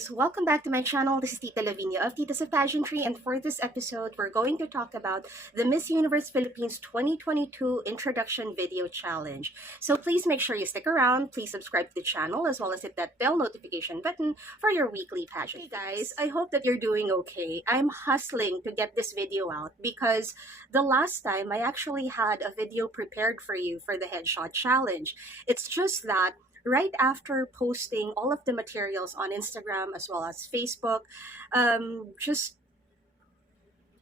guys, welcome back to my channel. This is Tita Lavinia of Tita's Pageantry, and for this episode, we're going to talk about the Miss Universe Philippines 2022 Introduction Video Challenge. So please make sure you stick around, please subscribe to the channel, as well as hit that bell notification button for your weekly pageant. Hey guys, I hope that you're doing okay. I'm hustling to get this video out because the last time I actually had a video prepared for you for the Headshot Challenge. It's just that right after posting all of the materials on Instagram as well as Facebook, just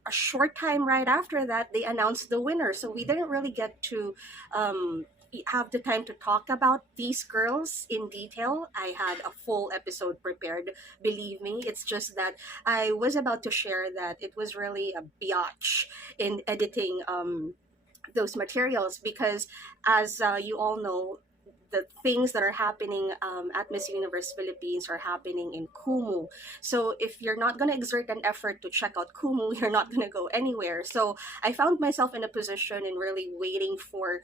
a short time right after that, they announced the winner. So we didn't really get to have the time to talk about these girls in detail. I had a full episode prepared, believe me. It's just that I was about to share that it was really a biatch in editing those materials because, as you all know, the things that are happening at Miss Universe Philippines are happening in KUMU. So if you're not going to exert an effort to check out KUMU, you're not going to go anywhere. So I found myself in a position and really waiting for,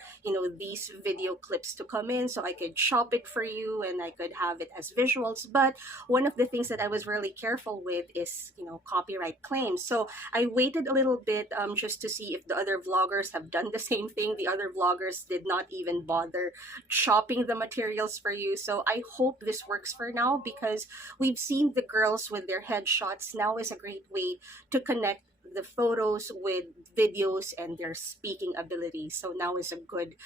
these video clips to come in so I could shop it for you and I could have it as visuals. But one of the things that I was really careful with is, copyright claims. So I waited a little bit just to see if the other vloggers have done the same thing. The other vloggers did not even bother shopping the materials for you. So I hope this works for now because we've seen the girls with their headshots. Now is a great way to connect the photos with videos and their speaking abilities. So now is a good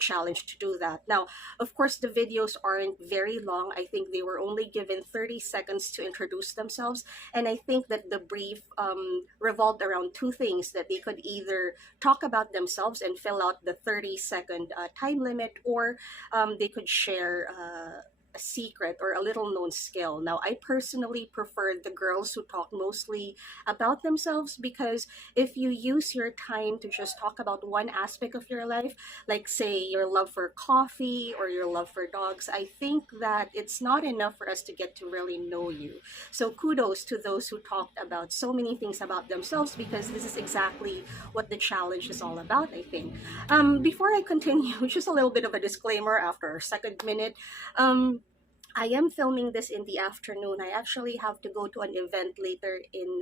challenge to do that. Now, of course, the videos aren't very long. I think they were only given 30 seconds to introduce themselves. And I think that the brief revolved around two things, that they could either talk about themselves and fill out the 30-second time limit, or they could share a secret or a little known skill. Now, I personally prefer the girls who talk mostly about themselves because if you use your time to just talk about one aspect of your life, like say your love for coffee or your love for dogs, I think that it's not enough for us to get to really know you. So kudos to those who talked about so many things about themselves because this is exactly what the challenge is all about, I think. Before I continue, just a little bit of a disclaimer after our second minute. I am filming this in the afternoon. I actually have to go to an event later in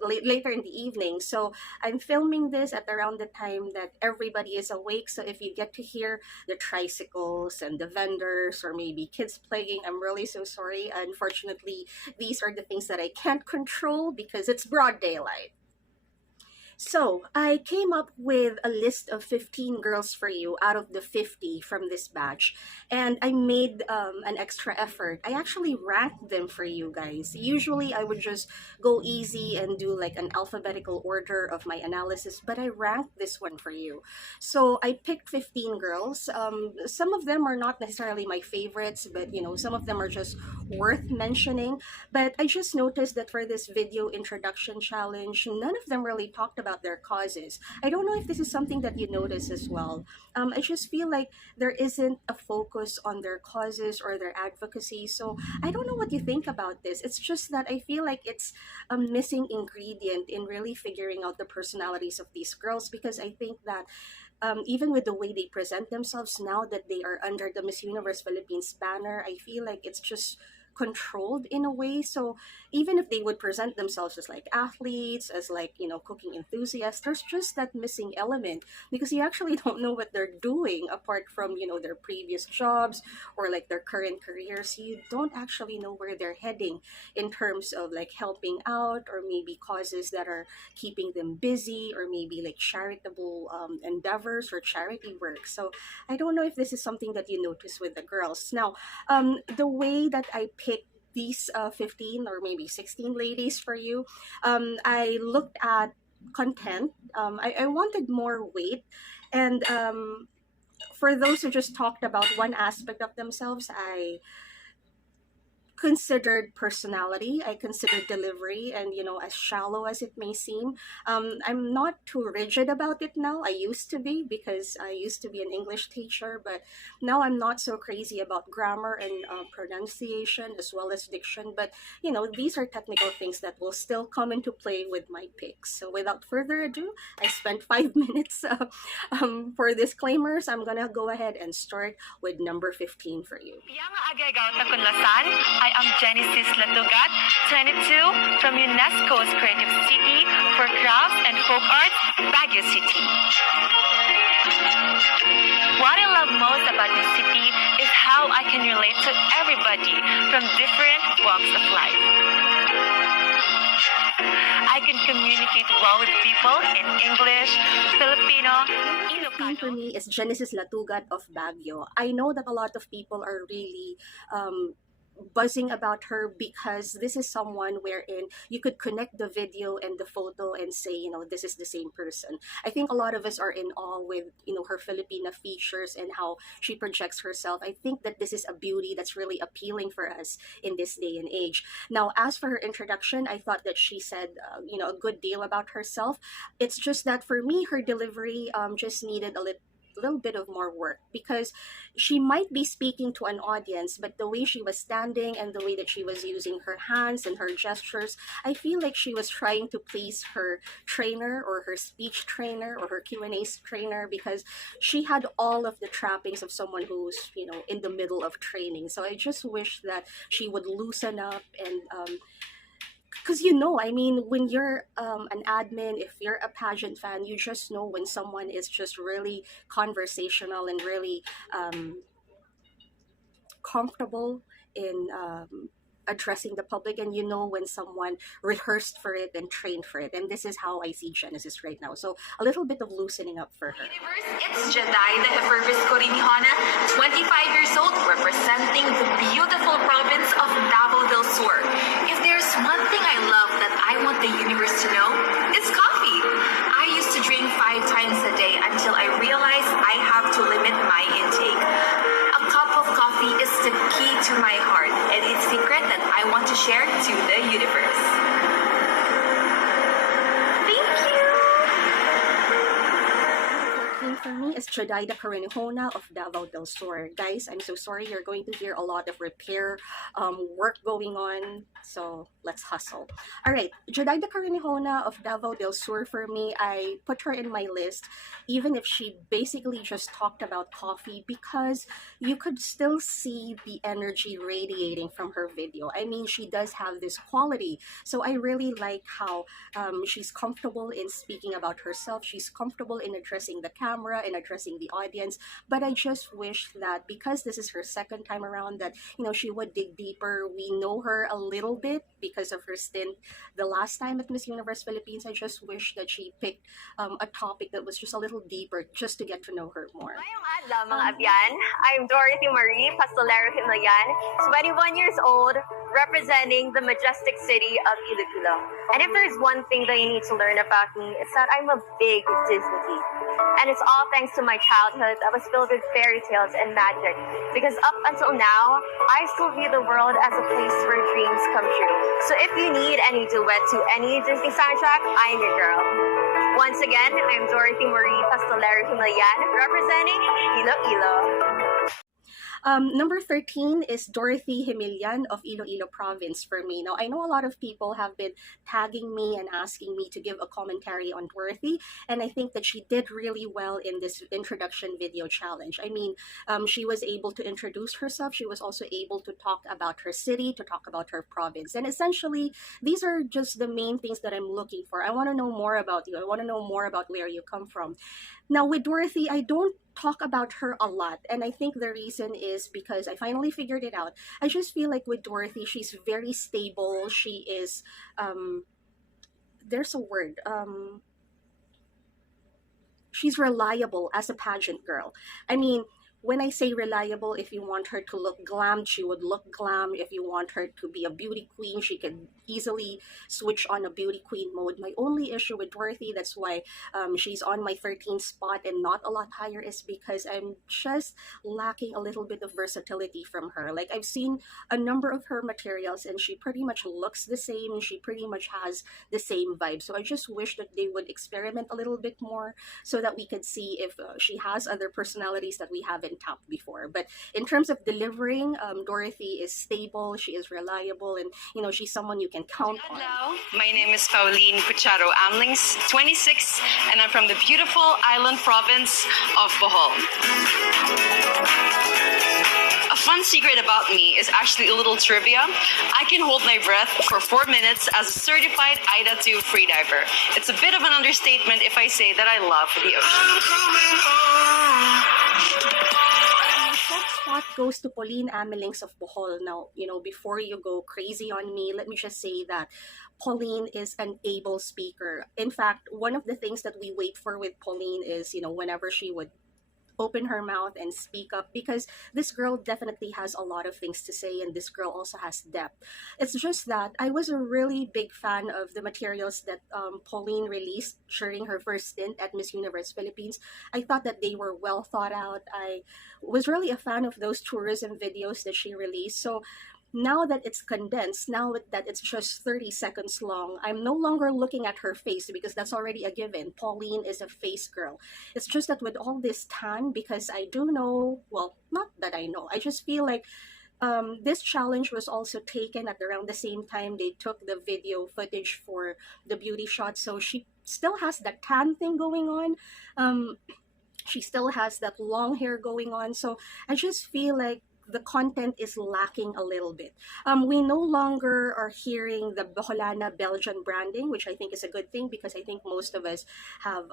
the evening. So I'm filming this at around the time that everybody is awake. So if you get to hear the tricycles and the vendors or maybe kids playing, I'm really so sorry. Unfortunately, these are the things that I can't control because it's broad daylight. So I came up with a list of 15 girls for you out of the 50 from this batch, and I made an extra effort. I actually ranked them for you guys. Usually I would just go easy and do like an alphabetical order of my analysis, but I ranked this one for you. So I picked 15 girls. Some of them are not necessarily my favorites, but some of them are just worth mentioning. But I just noticed that for this video introduction challenge, none of them really talked about their causes. I don't know if this is something that you notice as well. I just feel like there isn't a focus on their causes or their advocacy. So I don't know what you think about this. It's just that I feel like it's a missing ingredient in really figuring out the personalities of these girls, because I think that even with the way they present themselves now that they are under the Miss Universe Philippines banner, I feel like it's just controlled in a way. So even if they would present themselves as like athletes, as like cooking enthusiasts, there's just that missing element because you actually don't know what they're doing apart from their previous jobs or like their current careers. You don't actually know where they're heading in terms of like helping out or maybe causes that are keeping them busy or maybe like charitable endeavors or charity work. So I don't know if this is something that you notice with the girls. Now, the way that I pick these 15 or maybe 16 ladies for you, I looked at content. I wanted more weight, and for those who just talked about one aspect of themselves, I considered personality, I considered delivery, and as shallow as it may seem, I'm not too rigid about it now. I used to be because I used to be an English teacher, but now I'm not so crazy about grammar and pronunciation as well as diction. But these are technical things that will still come into play with my picks. So without further ado, I spent 5 minutes for disclaimers. I'm gonna go ahead and start with number 15 for you. Yang agregaw na kunlasan ay am Genesis Latuga, 22, from UNESCO's Creative City for Crafts and Folk Arts, Baguio City. What I love most about this city is how I can relate to everybody from different walks of life. I can communicate well with people in English, Filipino, Thing for me is Genesis Latugat of Baguio. I know that a lot of people are really buzzing about her because this is someone wherein you could connect the video and the photo and say, you know, this is the same person. I think a lot of us are in awe with, you know, her Filipina features and how she projects herself. I think that this is a beauty that's really appealing for us in this day and age. Now, as for her introduction, I thought that she said, you know, a good deal about herself. It's just that for me, her delivery just needed a little bit of more work, because she might be speaking to an audience, but the way she was standing and the way that she was using her hands and her gestures, I feel like she was trying to please her trainer or her speech trainer or her Q&A trainer, because she had all of the trappings of someone who's, you know, in the middle of training. So I just wish that she would loosen up and because, you know, I mean, when you're an admin, if you're a pageant fan, you just know when someone is just really conversational and really comfortable in addressing the public, and you know when someone rehearsed for it and trained for it. And this is how I see Genesis right now. So a little bit of loosening up for her. It's Judith Karanijona, 25 years old, representing the beautiful province of Davao del Sur. If there's one thing I love that I want the universe to know, it's coffee. I used to drink 5 times a day until I realized I have to limit my intake. A cup of coffee is the key to my heart, and it's a secret that I want to share to the universe. For me is Judith Karanijona of Davao del Sur. Guys, I'm so sorry, you're going to hear a lot of repair work going on, so let's hustle. All right, Judith Karanijona of Davao del Sur, for me, I put her in my list, even if she basically just talked about coffee, because you could still see the energy radiating from her video. I mean, she does have this quality, so I really like how she's comfortable in speaking about herself. She's comfortable in addressing the camera and addressing the audience, but I just wish that because this is her second time around, that, you know, she would dig deeper. We know her a little bit because of her stint the last time at Miss Universe Philippines. I just wish that she picked a topic that was just a little deeper, just to get to know her more. Ngayong adlaw, mga abyan, I'm Dorothy Marie Pastellero, 21 years old, representing the majestic city of Iloilo. And if there's one thing that you need to learn about me, it's that I'm a big Disney geek. And it's all thanks to my childhood that was filled with fairy tales and magic. Because up until now, I still view the world as a place where dreams come true. So if you need any duet to any Disney soundtrack, I'm your girl. Once again, I'm Dorothy Marie Pastellero, representing Iloilo. Number 13 is Dorothy Himilian of Iloilo Province for me. Now, I know a lot of people have been tagging me and asking me to give a commentary on Dorothy, and I think that she did really well in this introduction video challenge. I mean, she was able to introduce herself. She was also able to talk about her city, to talk about her province. And essentially, these are just the main things that I'm looking for. I want to know more about you. I want to know more about where you come from. Now, with Dorothy, I don't talk about her a lot, and I think the reason is because I finally figured it out. I just feel like with Dorothy, she's very stable. She is there's a word, she's reliable as a pageant girl. I mean, when I say reliable, if you want her to look glam, she would look glam. If you want her to be a beauty queen, she can easily switch on a beauty queen mode. My only issue with Dorothy, that's why she's on my 13th spot and not a lot higher, is because I'm just lacking a little bit of versatility from her. Like, I've seen a number of her materials and she pretty much looks the same. She pretty much has the same vibe. So I just wish that they would experiment a little bit more so that we could see if she has other personalities that we haven't tapped before. But in terms of delivering, Dorothy is stable, she is reliable, and you know, she's someone you can count on. Hello, my name is Pauline Amlings, 26, and I'm from the beautiful island province of Bohol. A fun secret about me is actually a little trivia. I can hold my breath for 4 minutes as a certified AIDA 2 freediver. It's a bit of an understatement if I say that I love the ocean. Top spot goes to Pauline Ampado of Bohol. Now, before you go crazy on me, let me just say that Pauline is an able speaker. In fact, one of the things that we wait for with Pauline is, whenever she would open her mouth and speak up, because this girl definitely has a lot of things to say, and this girl also has depth. It's just that I was a really big fan of the materials that Pauline released during her first stint at Miss Universe Philippines. I thought that they were well thought out. I was really a fan of those tourism videos that she released. So now that it's condensed, now that it's just 30 seconds long, I'm no longer looking at her face because that's already a given. Pauline is a face girl. It's just that with all this tan, because I do know, well, not that I know, I just feel like this challenge was also taken at around the same time they took the video footage for the beauty shot. So she still has that tan thing going on. She still has that long hair going on. So I just feel like the content is lacking a little bit. We no longer are hearing the Boholana Belgian branding, which I think is a good thing, because I think most of us have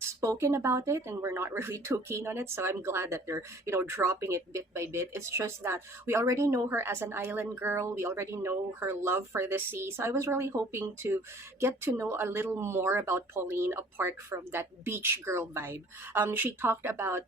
spoken about it and we're not really too keen on it. So I'm glad that they're dropping it bit by bit. It's just that we already know her as an island girl. We already know her love for the sea. So I was really hoping to get to know a little more about Pauline apart from that beach girl vibe. She talked about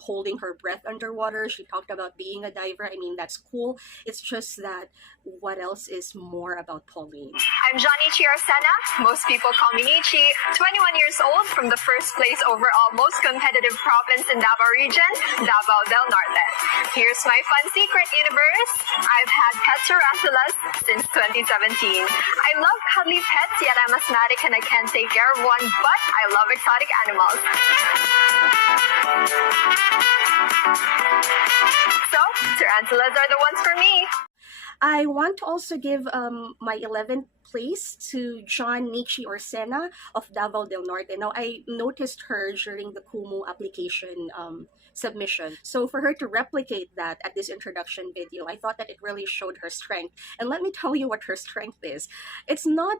holding her breath underwater. She talked about being a diver. I mean, that's cool. It's just that what else is more about Pauline? I'm Jonichi Arsena. Most people call me Nichi. 21 years old, from the first place overall most competitive province in Davao region, Davao del Norte. Here's my fun secret, universe. I've had pet tarantulas since 2017. I love cuddly pets, yet I'm asthmatic and I can't take care of one, but I love exotic animals. So, tarantulas are the ones for me. I want to also give my 11th place to John Nietzsche Orsena of Davao del Norte. Now, I noticed her during the KUMU application submission. So for her to replicate that at this introduction video, I thought that it really showed her strength. And let me tell you what her strength is. It's not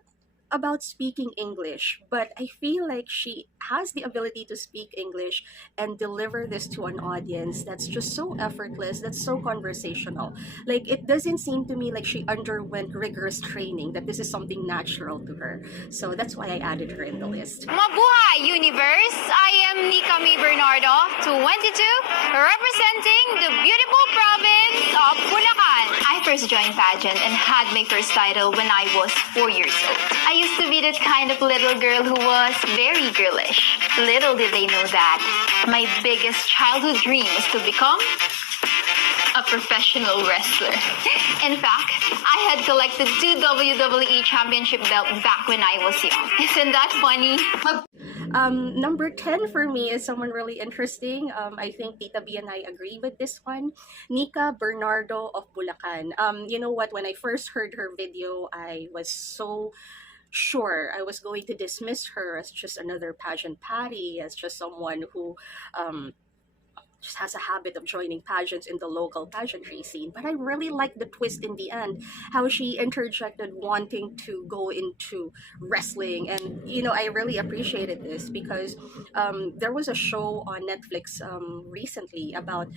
about speaking English, but I feel like she has the ability to speak English and deliver this to an audience that's just so effortless, that's so conversational. Like, it doesn't seem to me like she underwent rigorous training, that this is something natural to her. So that's why I added her in the list. Mabuhay, universe! I am Nikami Benitez, 22, representing the beautiful province of Bulacan. I first joined pageant and had my first title when I was 4 years old. I used to be that kind of little girl who was very girlish. Little did they know that my biggest childhood dream was to become a professional wrestler. In fact, I had collected 2 WWE Championship belts back when I was young. Isn't that funny? Number 10 for me is someone really interesting. I think Tita B and I agree with this one. Nika Bernardo of Bulacan. You know what? When I first heard her video, I was so sure I was going to dismiss her as just another pageant patty, as just someone who just has a habit of joining pageants in the local pageantry scene. But I really liked the twist in the end, how she interjected wanting to go into wrestling. And, I really appreciated this because there was a show on Netflix recently about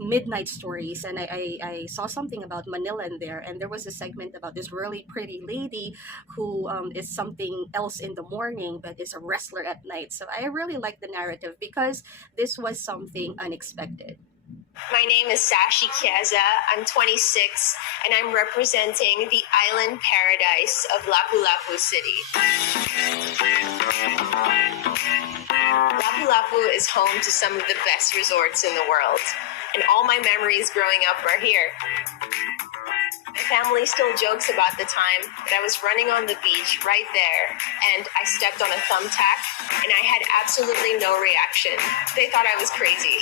midnight stories, and I saw something about Manila in there, and there was a segment about this really pretty lady who is something else in the morning but is a wrestler at night. So I really liked the narrative because this was something unexpected. My name is Sasha Kyaza. I'm 26 and I'm representing the island paradise of Lapu-Lapu City. Lapu-Lapu is home to some of the best resorts in the world, and all my memories growing up are here. My family still jokes about the time that I was running on the beach right there and I stepped on a thumbtack and I had absolutely no reaction. They thought I was crazy.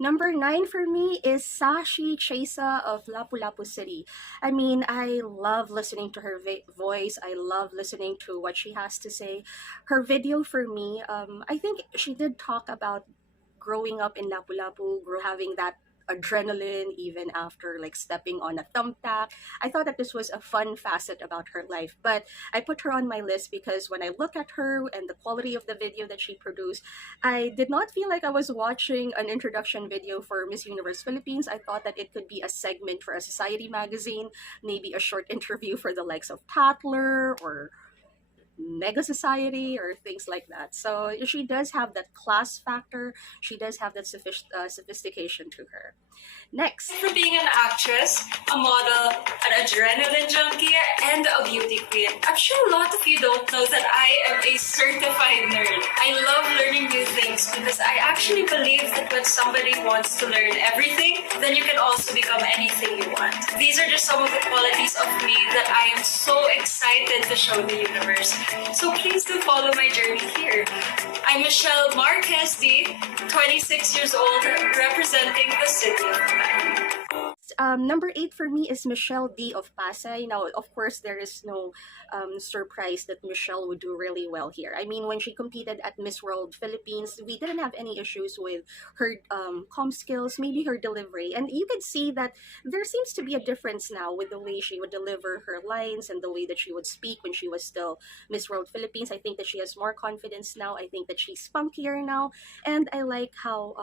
Number 9 for me is Sasha Kyaza of Lapu-Lapu City. I mean, I love listening to her voice. I love listening to what she has to say. Her video for me, I think she did talk about growing up in Lapu-Lapu, having that adrenaline even after like stepping on a thumbtack. I thought that this was a fun facet about her life, but I put her on my list because when I look at her and the quality of the video that she produced, I did not feel like I was watching an introduction video for Miss Universe Philippines. I thought that it could be a segment for a society magazine, maybe a short interview for the likes of Tatler or Mega Society or things like that. So she does have that class factor. She does have that sophistication to her. Next. For being an actress, a model, an adrenaline junkie, and a beauty queen. I'm sure a lot of you don't know that I am a certified nerd. I love learning new things because I actually believe that when somebody wants to learn everything, then you can also become anything you want. These are just some of the qualities of me that I am so excited to show the universe. So please do follow my journey here. I'm Michelle Marquez D, 26 years old, representing the city of Pasay. Number 8 for me is Michelle D of Pasay. Now, of course, there is no surprise that Michelle would do really well here. I mean, when she competed at Miss World Philippines, we didn't have any issues with her comm skills, maybe her delivery. And you could see that there seems to be a difference now with the way she would deliver her lines and the way that she would speak when she was still Miss World Philippines. I think that she has more confidence now. I think that she's spunkier now. And I like how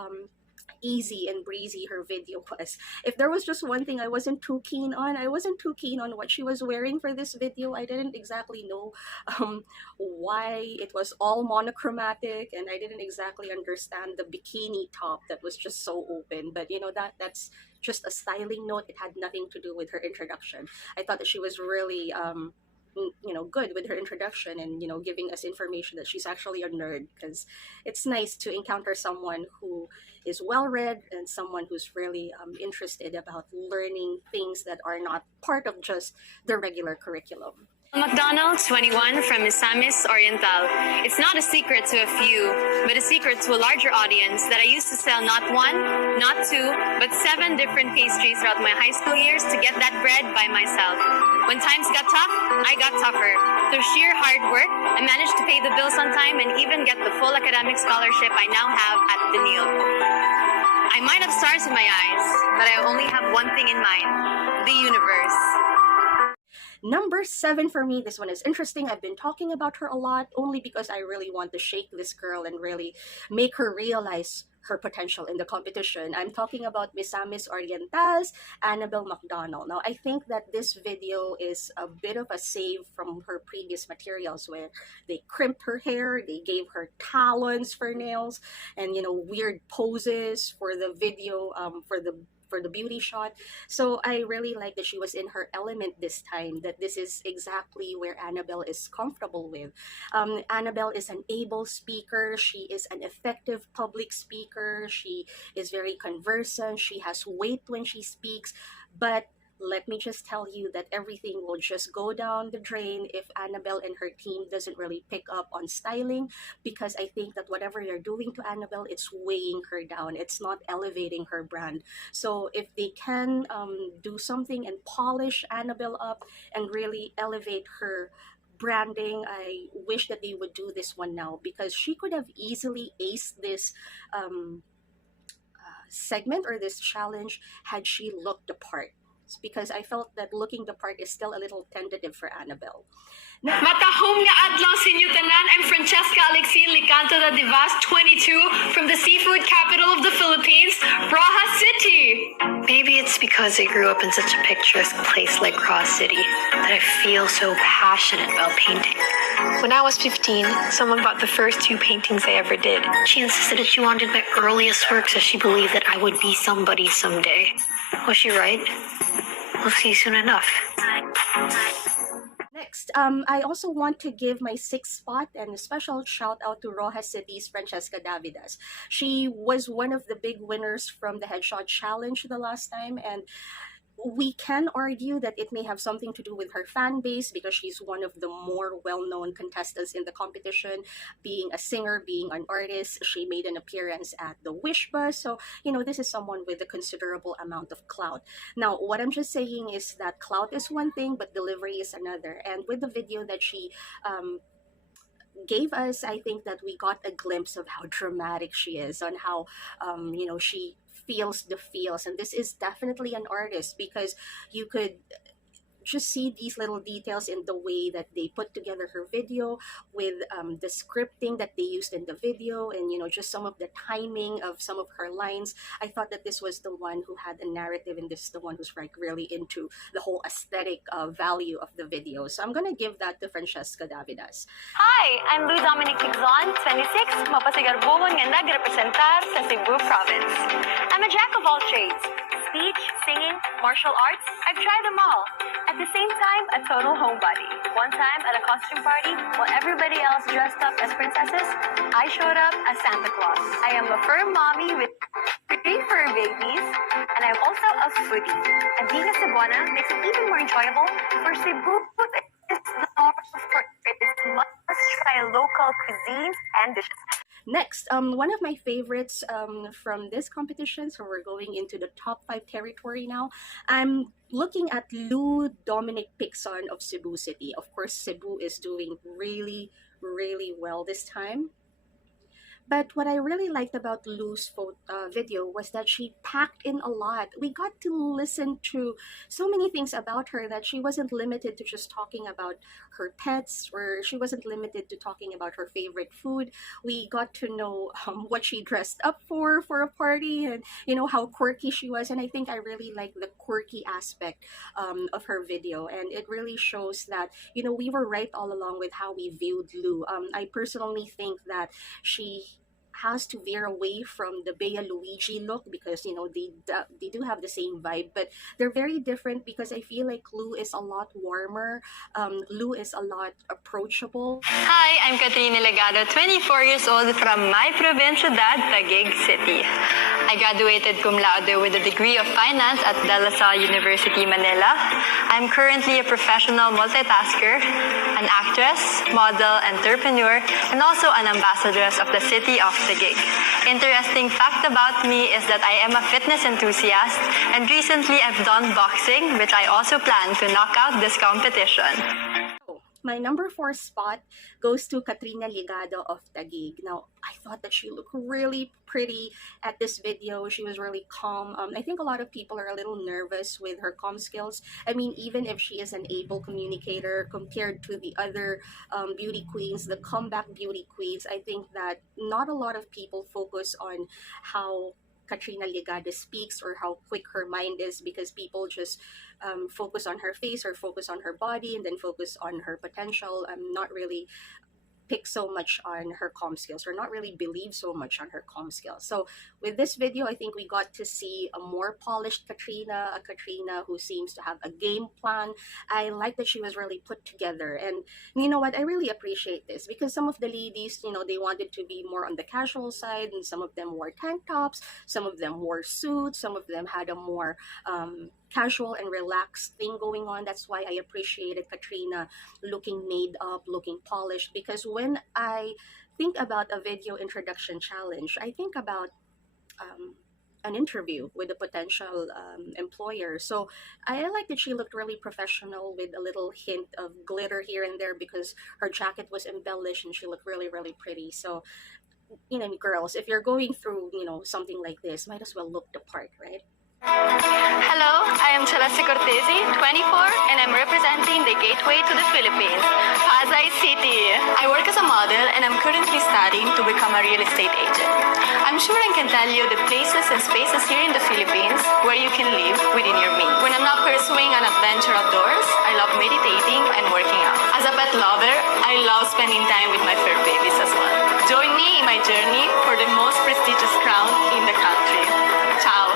easy and breezy her video was. If there was just one thing I wasn't too keen on, what she was wearing for this video. I didn't exactly know why it was all monochromatic, and I didn't exactly understand the bikini top that was just so open. But you know, that's just a styling note. It had nothing to do with her introduction. I thought that she was really good with her introduction and giving us information that she's actually a nerd, because it's nice to encounter someone who is well read and someone who's really interested about learning things that are not part of just the regular curriculum. McDonald, 21, from Misamis Oriental. It's not a secret to a few, but a secret to a larger audience that I used to sell not one, not two, but 7 different pastries throughout my high school years to get that bread by myself. When times got tough, I got tougher. Through sheer hard work, I managed to pay the bills on time and even get the full academic scholarship I now have at the NEIL. I might have stars in my eyes, but I only have one thing in mind: the universe. Number 7 for me, this one is interesting. I've been talking about her a lot only because I really want to shake this girl and really make her realize her potential in the competition. I'm talking about Misamis Oriental's Annabelle McDonald. Now, I think that this video is a bit of a save from her previous materials where they crimped her hair, they gave her talons for nails, and weird poses for the video, for the beauty shot. So I really like that she was in her element this time, that this is exactly where Annabelle is comfortable with. Annabelle is an able speaker. She is an effective public speaker. She is very conversant. She has weight when she speaks, but let me just tell you that everything will just go down the drain if Annabelle and her team doesn't really pick up on styling, because I think that whatever they're doing to Annabelle, it's weighing her down. It's not elevating her brand. So if they can do something and polish Annabelle up and really elevate her branding, I wish that they would do this one now, because she could have easily aced this segment or this challenge had she looked the part, because I felt that looking the part is still a little tentative for Annabelle. Now, Matahong nga adlaw sa inyo tanan. I'm Francesca Davidas, 22, from the seafood capital of the Philippines, Rojas City. Maybe it's because I grew up in such a picturesque place like Rojas City that I feel so passionate about painting. When I was 15, someone bought the first 2 paintings I ever did. She insisted that she wanted my earliest works as she believed that I would be somebody someday. Was she right? We'll see soon enough. Next, I also want to give my 6th spot and a special shout out to Rojas City's Francesca Davidas. She was one of the big winners from the Headshot Challenge the last time, and we can argue that it may have something to do with her fan base, because she's one of the more well-known contestants in the competition. Being a singer, being an artist, she made an appearance at the Wish Bus. So, this is someone with a considerable amount of clout. Now, what I'm just saying is that clout is one thing, but delivery is another. And with the video that she gave us, I think that we got a glimpse of how dramatic she is, on how, she feels the feels, and this is definitely an artist because you could just see these little details in the way that they put together her video with the scripting that they used in the video, and just some of the timing of some of her lines. I thought that this was the one who had a narrative, and this is the one who's like really into the whole aesthetic value of the video. So I'm gonna give that to Francesca Davidas. Hi, I'm Lou Dominique 26, mapasigarbuhon nga nagrepresentar sa Cebu Province. I'm a jack of all trades. Speech, singing, martial arts, I've tried them all. At the same time, a total homebody. One time at a costume party, while everybody else dressed up as princesses, I showed up as Santa Claus. I am a fur mommy with 3 fur babies, and I'm also a foodie. And being a Cebuana makes it even more enjoyable, for Cebu is known for its must-try local cuisines and dishes. Next, one of my favorites from this competition, so we're going into the top 5 territory now. I'm looking at Lou Dominique Pixon of Cebu City. Of course, Cebu is doing really, really well this time. But what I really liked about Lou's video was that she packed in a lot. We got to listen to so many things about her, that she wasn't limited to just talking about her pets, or she wasn't limited to talking about her favorite food. We got to know what she dressed up for a party, and how quirky she was. And I think I really like the quirky aspect of her video, and it really shows that we were right all along with how we viewed Lou. I personally think that she has to veer away from the Bea Luigi look, because they do have the same vibe, but they're very different, because I feel like Lou is a lot warmer. Lou is a lot approachable. Hi, I'm Katrina Legato, 24 years old from my provincialidad, Taguig City. I graduated cum laude with a degree of finance at De La Salle University, Manila. I'm currently a professional multitasker, an actress, model, entrepreneur, and also an ambassadress of the city of Taguig. Interesting fact about me is that I am a fitness enthusiast, and recently I've done boxing, which I also plan to knock out this competition. My number 4 spot goes to Katrina Legato of Taguig. Now, I thought that she looked really pretty at this video. She was really calm. I think a lot of people are a little nervous with her comm skills. I mean, even if she is an able communicator compared to the other beauty queens, the comeback beauty queens, I think that not a lot of people focus on how Katrina Legato speaks or how quick her mind is, because people just focus on her face or focus on her body and then focus on her potential. Not really pick so much on her comm skills, or not really believe so much on her comm skills. So with this video, I think we got to see a more polished Katrina, a Katrina who seems to have a game plan. I like that she was really put together. And you know what, I really appreciate this, because some of the ladies, they wanted to be more on the casual side, and some of them wore tank tops, some of them wore suits, some of them had a more casual and relaxed thing going on. That's why I appreciated Katrina looking made up, looking polished, because when I think about a video introduction challenge, I think about an interview with a potential employer. So I like that she looked really professional with a little hint of glitter here and there, because her jacket was embellished and she looked really, really pretty. So girls, if you're going through something like this, might as well look the part, right? Hello, I am Celestia Cortez, 24, and I'm representing the gateway to the Philippines, Pasay City. I work as a model, and I'm currently studying to become a real estate agent. I'm sure I can tell you the places and spaces here in the Philippines where you can live within your means. When I'm not pursuing an adventure outdoors, I love meditating and working out. As a pet lover, I love spending time with my fur babies as well. Join me in my journey for the most prestigious crown in the country. Ciao!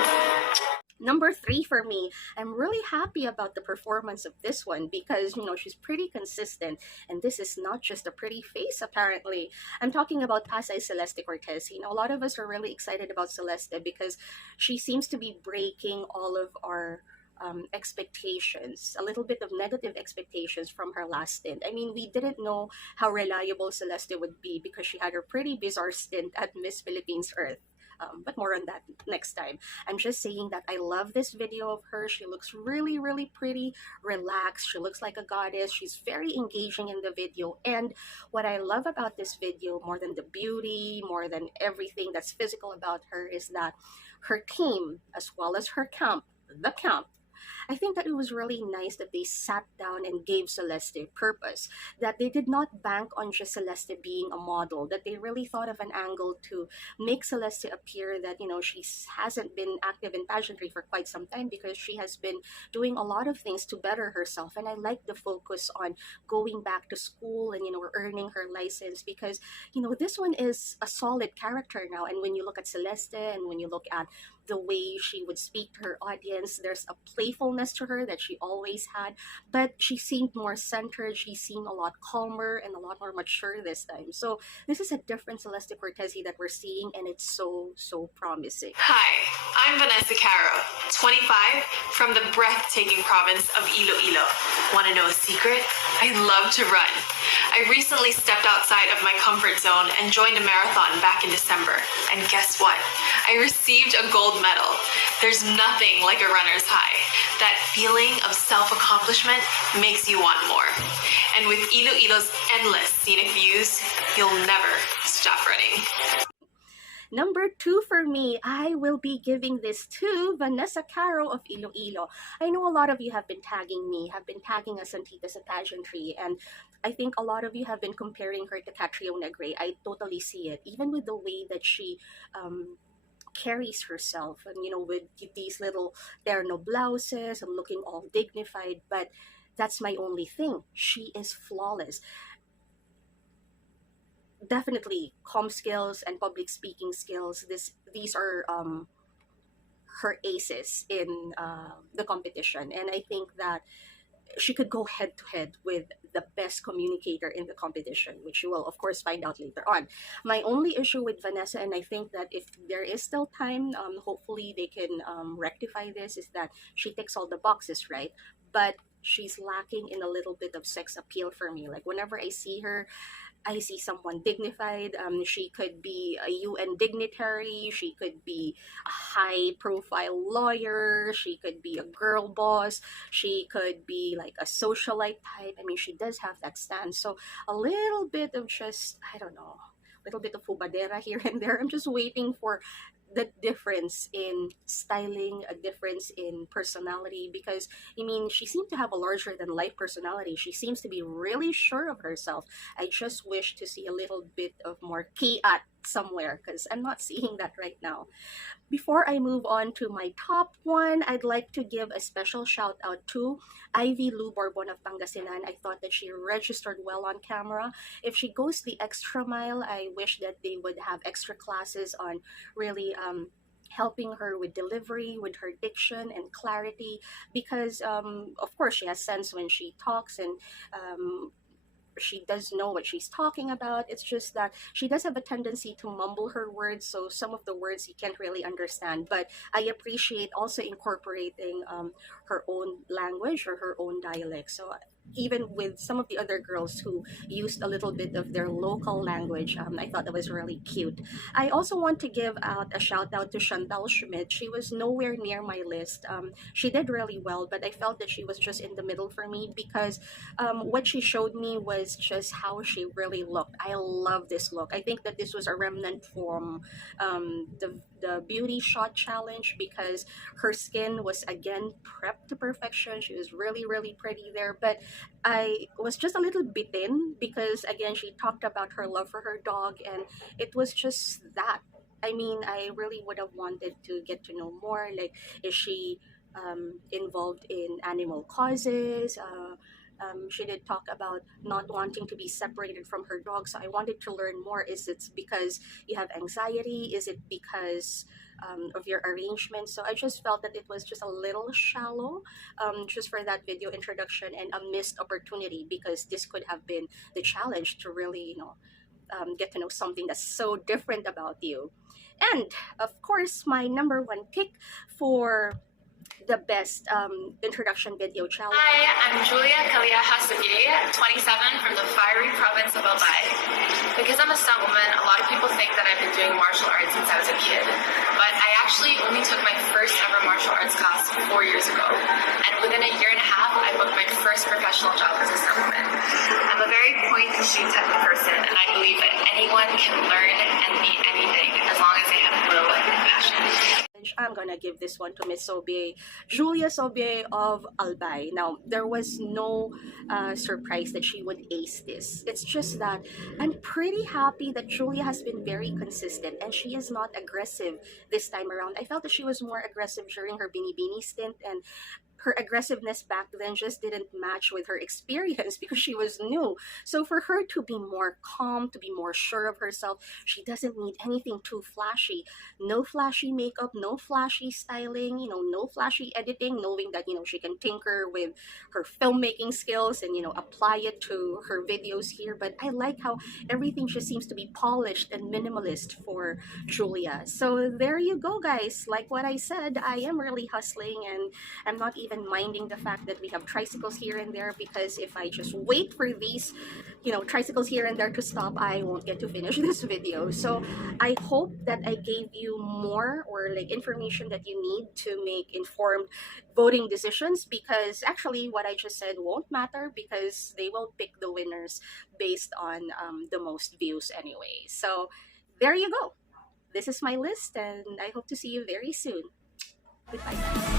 Number 3 for me, I'm really happy about the performance of this one, because she's pretty consistent, and this is not just a pretty face apparently. I'm talking about Pasay Celestia Cortez. A lot of us are really excited about Celeste because she seems to be breaking all of our expectations, a little bit of negative expectations from her last stint. I mean, we didn't know how reliable Celeste would be because she had her pretty bizarre stint at Miss Philippines Earth. but more on that next time. I'm just saying that I love this video of her. She looks really, really pretty, relaxed. She looks like a goddess. She's very engaging in the video. And what I love about this video, more than the beauty, more than everything that's physical about her, is that her team, as well as her camp, the camp, I think that it was really nice that they sat down and gave Celeste purpose, that they did not bank on just Celeste being a model, that they really thought of an angle to make Celeste appear that, you know, she hasn't been active in pageantry for quite some time because she has been doing a lot of things to better herself. And I like the focus on going back to school and, you know, earning her license because, you know, this one is a solid character now. And when you look at Celeste and when you look at the way she would speak to her audience, there's a playfulness to her that she always had, but she seemed more centered. She seemed a lot calmer and a lot more mature this time. So this is a different Celestia Cortez that we're seeing, and it's so promising. Hi, I'm Vanessa Caro, 25, from the breathtaking province of Iloilo. Want to know a secret? I love to run. I recently stepped outside of my comfort zone and joined a marathon back in December. And guess what? I received a gold medal. There's nothing like a runner's high. That feeling of self-accomplishment makes you want more. And with Iloilo's endless scenic views, you'll never stop running. Number 2 for me, I will be giving this to Vanessa Caro of Iloilo. I know a lot of you have been tagging me, have been tagging us on Tita sa Pageantry, and I think a lot of you have been comparing her to Katrina Gray. I totally see it, even with the way that she carries herself, and you know, with these little terno blouses and looking all dignified. But that's my only thing. She is flawless. Definitely comm skills and public speaking skills. These are her aces in the competition, and I think that she could go head to head with the best communicator in the competition, which you will of course find out later on. My only issue with Vanessa, and I think that if there is still time, hopefully they can rectify this, is that she ticks all the boxes, right? But she's lacking in a little bit of sex appeal for me. Like whenever I see her, I see someone dignified. She could be a UN dignitary. She could be a high-profile lawyer. She could be a girl boss. She could be like a socialite type. I mean, she does have that stance. So a little bit of just, I don't know, a little bit of fubadera here and there. I'm just waiting for the difference in styling, a difference in personality, because I mean, she seemed to have a larger than life personality. She seems to be really sure of herself. I just wish to see a little bit of more kiat somewhere, because I'm not seeing that right now. Before I move on to my top one, I'd like to give a special shout out to Ivy Lou Borbon of Pangasinan. I thought that she registered well on camera. If she goes the extra mile, I wish that they would have extra classes on really helping her with delivery, with her diction and clarity, because of course she has sense when she talks, and she does know what she's talking about. It's just that she does have a tendency to mumble her words, so some of the words you can't really understand. But I appreciate also incorporating her own language or her own dialect. So even with some of the other girls who used a little bit of their local language, I thought that was really cute. I also want to give out a shout out to Chandelle Schmidt. She was nowhere near my list. She did really well, but I felt that she was just in the middle for me, because what she showed me was just how she really looked. I love this look. I think that this was a remnant from the beauty shot challenge, because her skin was again prepped to perfection. She was really pretty there, but I was just a little bitten because again she talked about her love for her dog, and it was just that. I mean, I really would have wanted to get to know more, like, is she involved in animal causes? She did talk about not wanting to be separated from her dog, so I wanted to learn more. Is it because you have anxiety? Is it because of your arrangement? So I just felt that it was just a little shallow, just for that video introduction, and a missed opportunity, because this could have been the challenge to really, you know, get to know something that's so different about you. And of course, my number one pick for the best introduction video challenge. Hi, I'm Julia Sobie, 27 from the fiery province of Albay. Because I'm a stunt woman, a lot of people think that I've been doing martial arts since I was a kid. But I actually only took my first ever martial arts class 4 years ago. And within a year and a half, I booked my first professional job as a stunt woman. I'm a very point-and-shoot type of person, and I believe that anyone can learn and be anything as long as they have will and passion. I'm gonna give this one to Miss Sobie, Julia Sobie of Albay. Now, there was no surprise that she would ace this. It's just that I'm pretty happy that Julia has been very consistent and she is not aggressive this time around. I felt that she was more aggressive during her Binibini stint, and her aggressiveness back then just didn't match with her experience because she was new. So for her to be more calm, to be more sure of herself, she doesn't need anything too flashy. No flashy makeup, no flashy styling, no flashy editing, knowing that, she can tinker with her filmmaking skills and, apply it to her videos here. But I like how everything just seems to be polished and minimalist for Julia. So there you go, guys. Like what I said, I am really hustling, and I'm not even minding the fact that we have tricycles here and there, because if I just wait for these tricycles here and there to stop, I won't get to finish this video. So I hope that I gave you more or information that you need to make informed voting decisions, because actually what I just said won't matter because they will pick the winners based on the most views anyway. So there you go. This is my list, and I hope to see you very soon. Goodbye, guys.